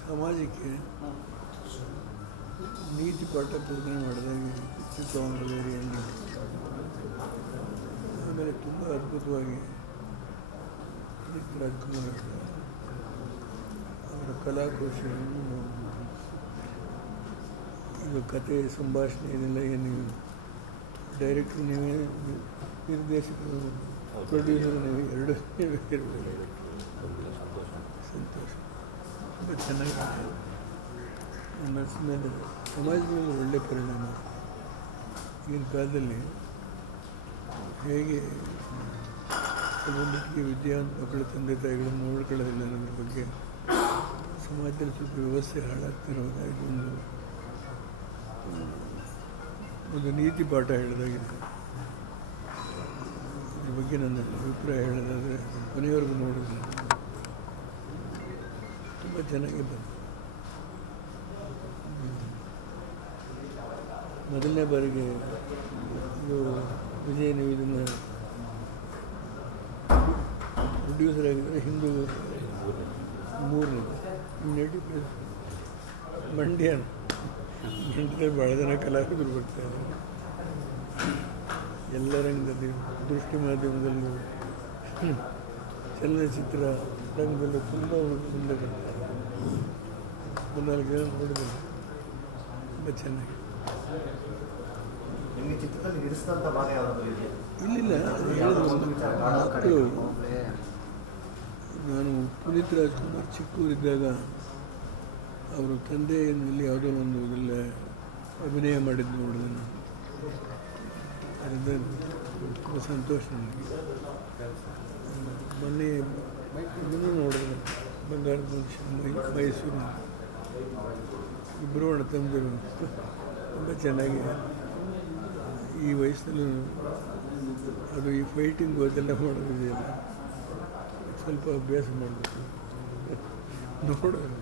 ಸಮಾಜಕ್ಕೆ ನೀತಿ ಪಾಠ ಬೋಧನೆ ಮಾಡಿದಾಗ ಎಂಡಿಂಗ್ ಆಮೇಲೆ ತುಂಬ ಅದ್ಭುತವಾಗಿ ರಾಜ್ಕುಮಾರ್ ಅವರ ಕಲಾಕೌಶಲ್ಯವನ್ನು ಇದು ಕತೆ ಸಂಭಾಷಣೆ ಇದೆಲ್ಲ ಏನು ಡೈರೆಕ್ಟ್ರು ನೀವೇ ನಿರ್ದೇಶಕರು ಪ್ರೊಡ್ಯೂಸರ್ ನೀವು ಎರಡು ನೀವೇ ಇರಬೇಕು. ಸಂತೋಷ. ತುಂಬ ಚೆನ್ನಾಗಿದೆ. ಮನಸ್ಸಿನ ಮೇಲೆ ಸಮಾಜದ ಮೇಲೆ ಒಳ್ಳೆಯ ಪರಿಣಾಮ. ಈಗಿನ ಕಾಲದಲ್ಲಿ ಹೇಗೆ ಕೆಲವೊಂದಿಗೆ ವಿದ್ಯಾವಂತ ಮಕ್ಕಳ ತಂದೆ ತಾಯಿಗಳನ್ನು ನೋಡ್ಕೊಳ್ಳೋದಿಲ್ಲ ಅನ್ನೋದ್ರ ಬಗ್ಗೆ ಸಮಾಜದಲ್ಲಿ ಸ್ವಲ್ಪ ವ್ಯವಸ್ಥೆ ಹಾಳಾಗ್ತಿರುವಾಗ ಇದೊಂದು ಒಂದು ನೀತಿ ಪಾಠ ಹೇಳಿದಾಗಿತ್ತು ಈ ಬಗ್ಗೆ ನನ್ನ ಅಭಿಪ್ರಾಯ ಹೇಳೋದಾದರೆ ಕೊನೆಯವರೆಗೂ ನೋಡಿದ್ರೆ ತುಂಬ ಚೆನ್ನಾಗಿ ಬಂತು. ಮೊದಲನೇ ಬಾರಿಗೆ ಇದು ವಿಜಯ ನೀವು ಇದನ್ನು ಪ್ರೊಡ್ಯೂಸರ್ ಆಗಿದ್ದರೆ ಹಿಂದೂ ಮೂರನೇ. Native place Mandya. ಮಂಡ್ಯದಲ್ಲಿ ಭಾಳ ಜನ ಕಲಾವಿದರು ಬರ್ತಾರೆ ಎಲ್ಲ ರಂಗದಲ್ಲಿ ದೃಷ್ಟಿ ಮಾಧ್ಯಮದಲ್ಲಿ ಚಲನಚಿತ್ರ ರಂಗದಲ್ಲಿ ತುಂಬ ಮುಂದೆ ಬರ್ತಾರೆ ಮೂರ್ನಾಲ್ಕು ಜನ ನೋಡಿದ್ರು ತುಂಬ ಚೆನ್ನಾಗಿ. ಇಲ್ಲಿಲ್ಲ. ಮಕ್ಕಳು. ನಾನು ಪುನೀತ್ ರಾಜ್ಕುಮಾರ್ ಚಿಕ್ಕೂರಿದ್ದಾಗ ಅವರು ತಂದೆಯಲ್ಲಿ ಯಾವುದೋ ಒಂದು ಅಭಿನಯ ಮಾಡಿದ್ದು ನೋಡೋದನ್ನು ನಾನು ಅದರಿಂದ ತುಂಬ ಸಂತೋಷ ನನಗೆ. ಮೊನ್ನೆ ಇದನ್ನು ನೋಡಿದ್ರು ಬಂಗಾರದ ಮೈಸೂರು ಇಬ್ಬರು ಅಣ್ಣ ತಂದರು ತುಂಬ ಚೆನ್ನಾಗಿ, ಈ ವಯಸ್ಸಲ್ಲಿ ಅದು ಈ ಫೈಟಿಂಗ್ ಅದೆಲ್ಲ ಮಾಡೋದಿದೆಯಲ್ಲ ಸ್ವಲ್ಪ ಅಭ್ಯಾಸ ಮಾಡಬೇಕು. ನೋಡೋದು